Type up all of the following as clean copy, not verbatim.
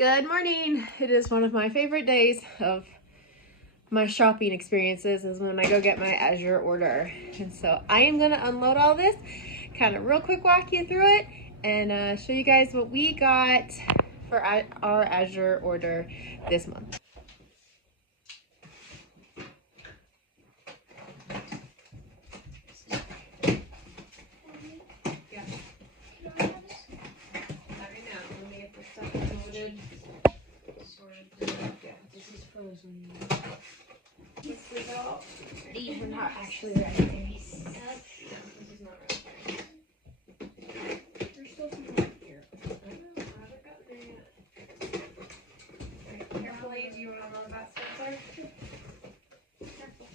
Good morning. It is one of my favorite days of my shopping experiences is when I go get my Azure order. And so I am going to unload all this, kind of real quick walk you through it, and show you guys what we got for our Azure order this month. These are not actually raspberries. This is not raspberry. There's still some right here. I know, I haven't got there yet. Right, carefully, do you want to know about Spencer? Careful.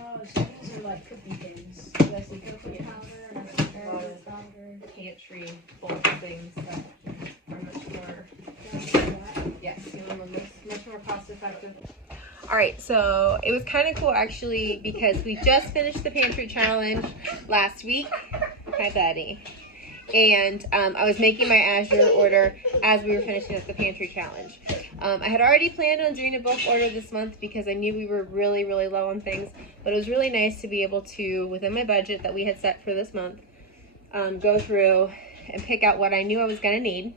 Oh, so these are like cookie things. I see cocoa powder and I see garlic powder. Pantry bulk things that are much more, yes, you know, much more cost effective. All right, so it was kind of cool actually because we just finished the pantry challenge last week. Hi, Betty. And I was making my Azure order as we were finishing up the pantry challenge. I had already planned on doing a bulk order this month because I knew we were really, really low on things, but it was really nice to be able to, within my budget that we had set for this month, go through and pick out what I knew I was going to need,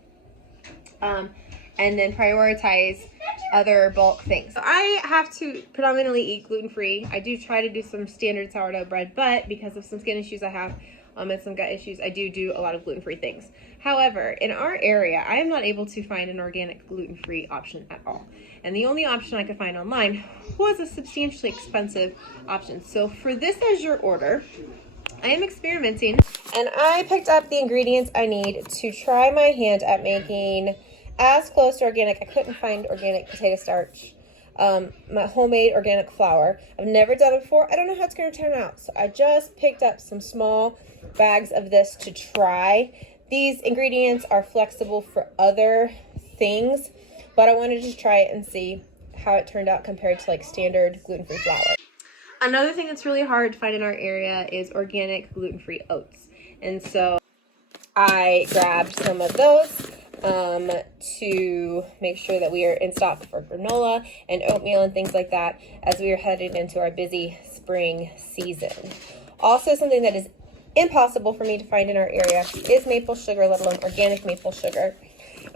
and then prioritize other bulk things. So I have to predominantly eat gluten-free. I do try to do some standard sourdough bread, but because of some skin issues I have and some gut issues, I do a lot of gluten-free things. However, in our area, I am not able to find an organic gluten-free option at all. And the only option I could find online was a substantially expensive option. So for this Azure order, I am experimenting, and I picked up the ingredients I need to try my hand at making as close to organic. I couldn't find organic potato starch, my homemade organic flour. I've never done it before. I don't know how it's going to turn out. So I just picked up some small bags of this to try. These ingredients are flexible for other things, but I wanted to try it and see how it turned out compared to like standard gluten-free flour. Another thing that's really hard to find in our area is organic gluten-free oats. And so I grabbed some of those to make sure that we are in stock for granola and oatmeal and things like that as we are headed into our busy spring season. Also, something that is impossible for me to find in our area is maple sugar, let alone organic maple sugar.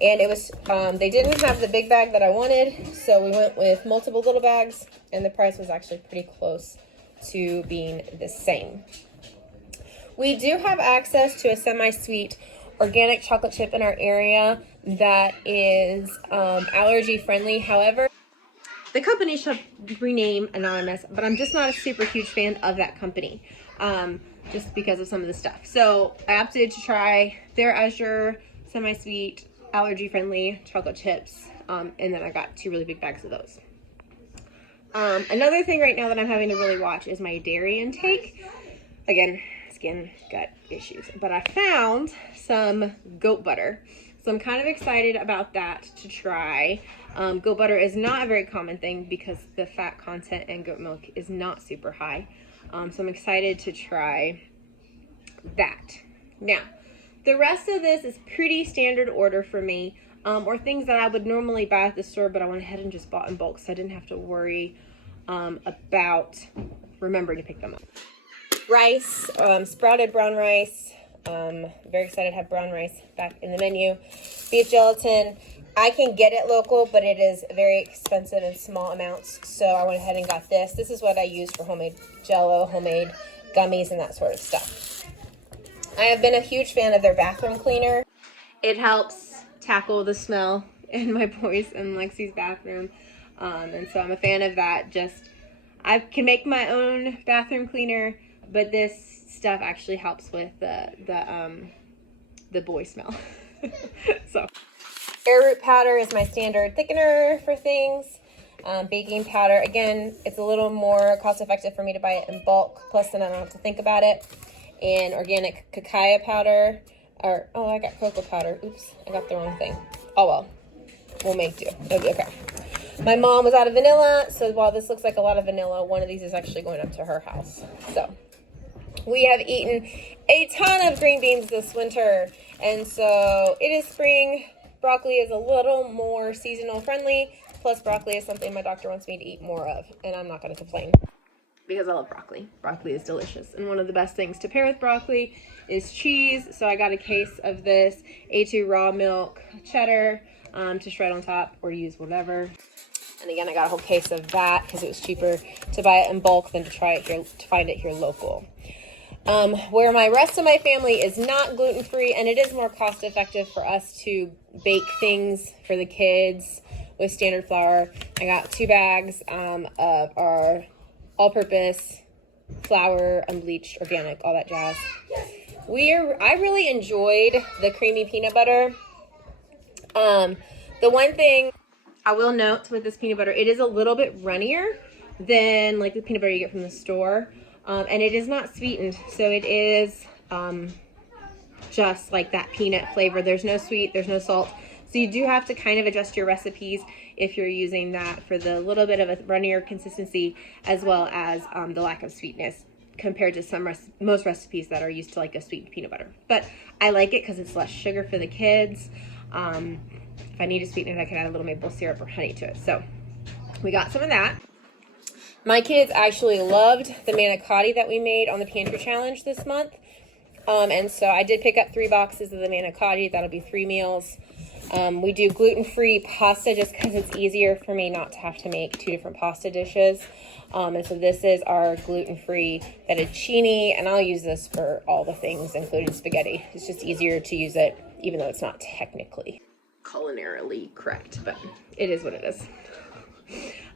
And it was, they didn't have the big bag that I wanted, so we went with multiple little bags, and the price was actually pretty close to being the same. We do have access to a semi-sweet organic chocolate chip in our area that is allergy friendly. However, the company should rename anonymous, but I'm just not a super huge fan of that company, just because of some of the stuff. So I opted to try their Azure semi-sweet allergy friendly chocolate chips, and then I got 2 really big bags of those. Another thing right now that I'm having to really watch is my dairy intake. Again, skin, gut issues. But I found some goat butter. So I'm kind of excited about that to try. Goat butter is not a very common thing because the fat content in goat milk is not super high. So I'm excited to try that. Now, the rest of this is pretty standard order for me, or things that I would normally buy at the store, but I went ahead and just bought in bulk so I didn't have to worry about remembering to pick them up. Rice, sprouted brown rice. Very excited to have brown rice back in the menu. Beef gelatin. I can get it local, but it is very expensive in small amounts, so I went ahead and got this. This is what I use for homemade Jell-O, homemade gummies, and that sort of stuff. I have been a huge fan of their bathroom cleaner. It helps tackle the smell in my boys and Lexi's bathroom, and so I'm a fan of that. I can make my own bathroom cleaner, but this stuff actually helps with the boy smell. So, arrowroot powder is my standard thickener for things. Baking powder, again, it's a little more cost effective for me to buy it in bulk, plus then I don't have to think about it. And organic cacao powder, I got cocoa powder. Oops, I got the wrong thing. Oh well, we'll make do. It'll be okay. My mom was out of vanilla, so while this looks like a lot of vanilla, one of these is actually going up to her house. So We have eaten a ton of green beans this winter, and so it is spring. Broccoli is a little more seasonal friendly, plus broccoli is something my doctor wants me to eat more of, and I'm not going to complain because I love broccoli. Broccoli is delicious, and one of the best things to pair with broccoli is cheese. So I got a case of this A2 raw milk cheddar to shred on top or use whatever. And again, I got a whole case of that because it was cheaper to buy it in bulk than to find it here local. Where my rest of my family is not gluten-free, and it is more cost-effective for us to bake things for the kids with standard flour. I got 2 bags of our all-purpose flour, unbleached, organic, all that jazz. I really enjoyed the creamy peanut butter. The one thing I will note with this peanut butter, it is a little bit runnier than like the peanut butter you get from the store. And it is not sweetened, so it is just like that peanut flavor. There's no sweet, there's no salt. So you do have to kind of adjust your recipes if you're using that for the little bit of a runnier consistency, as well as the lack of sweetness compared to most recipes that are used to like a sweetened peanut butter. But I like it because it's less sugar for the kids. If I need to sweeten it, I can add a little maple syrup or honey to it. So we got some of that. My kids actually loved the manicotti that we made on the pantry challenge this month. And so I did pick up 3 boxes of the manicotti. That'll be 3 meals. We do gluten-free pasta just because it's easier for me not to have to make 2 different pasta dishes. And so this is our gluten-free fettuccine, and I'll use this for all the things, including spaghetti. It's just easier to use it, even though it's not technically culinarily correct, but it is what it is.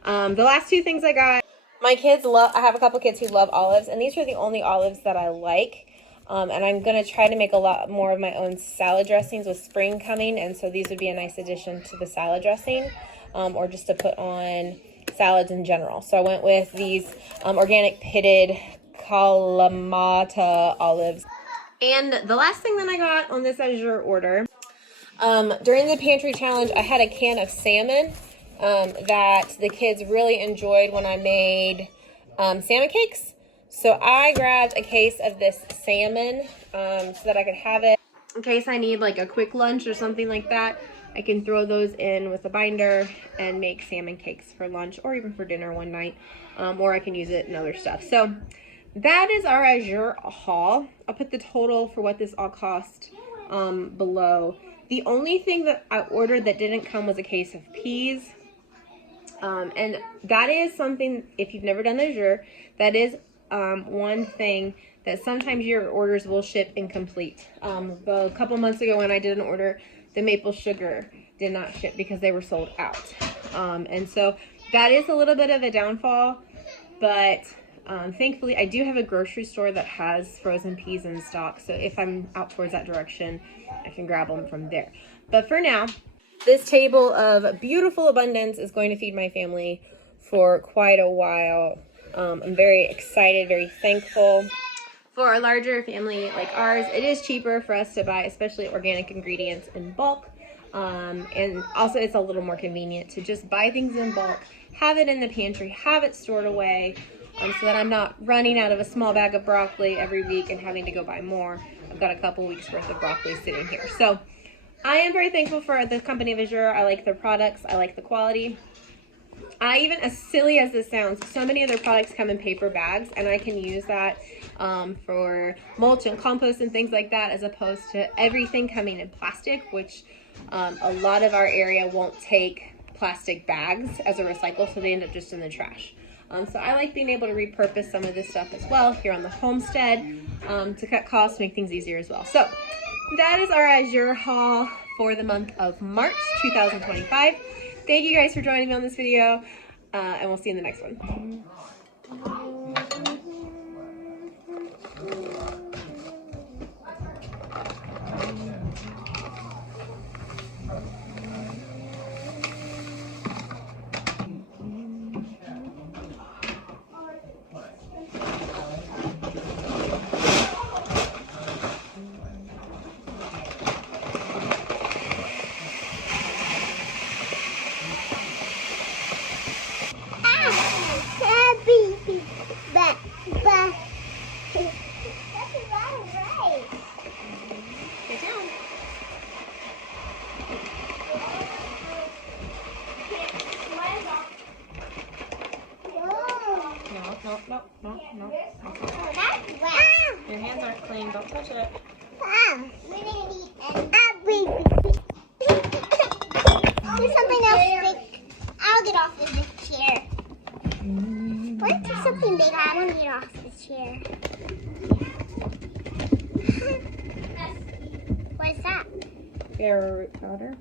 The last 2 things I got, my kids I have a couple kids who love olives, and these are the only olives that I like. And I'm going to try to make a lot more of my own salad dressings with spring coming, and so these would be a nice addition to the salad dressing, or just to put on salads in general. So I went with these organic pitted Kalamata olives. And the last thing that I got on this Azure order, during the pantry challenge, I had a can of salmon that the kids really enjoyed when I made salmon cakes. So I grabbed a case of this salmon so that I could have it in case I need like a quick lunch or something like that. I can throw those in with a binder and make salmon cakes for lunch or even for dinner one night, or I can use it in other stuff. So that is our Azure haul. I'll put the total for what this all cost below. The only thing that I ordered that didn't come was a case of peas. And that is something, if you've never done Azure, that is one thing that sometimes your orders will ship incomplete. A couple months ago when I did an order, the maple sugar did not ship because they were sold out. And so that is a little bit of a downfall, but thankfully I do have a grocery store that has frozen peas in stock. So if I'm out towards that direction, I can grab them from there. But for now, this table of beautiful abundance is going to feed my family for quite a while. I'm very excited, very thankful. For a larger family like ours, it is cheaper for us to buy, especially organic ingredients, in bulk. And also it's a little more convenient to just buy things in bulk, have it in the pantry, have it stored away, so that I'm not running out of a small bag of broccoli every week and having to go buy more. I've got a couple weeks worth of broccoli sitting here. So I am very thankful for the company of Azure. I like their products. I like the quality. Even as silly as this sounds, so many of their products come in paper bags, and I can use that for mulch and compost and things like that, as opposed to everything coming in plastic, which a lot of our area won't take plastic bags as a recycle, so they end up just in the trash. So I like being able to repurpose some of this stuff as well here on the homestead to cut costs, make things easier as well. So that is our Azure haul for the month of March 2025. Thank you guys for joining me on this video, and we'll see you in the next one. Happy. Your hands aren't clean. Don't touch it. There's something else big. I'll get off of this chair. What is something big? I want to get off this chair. What is that? Arrowroot powder.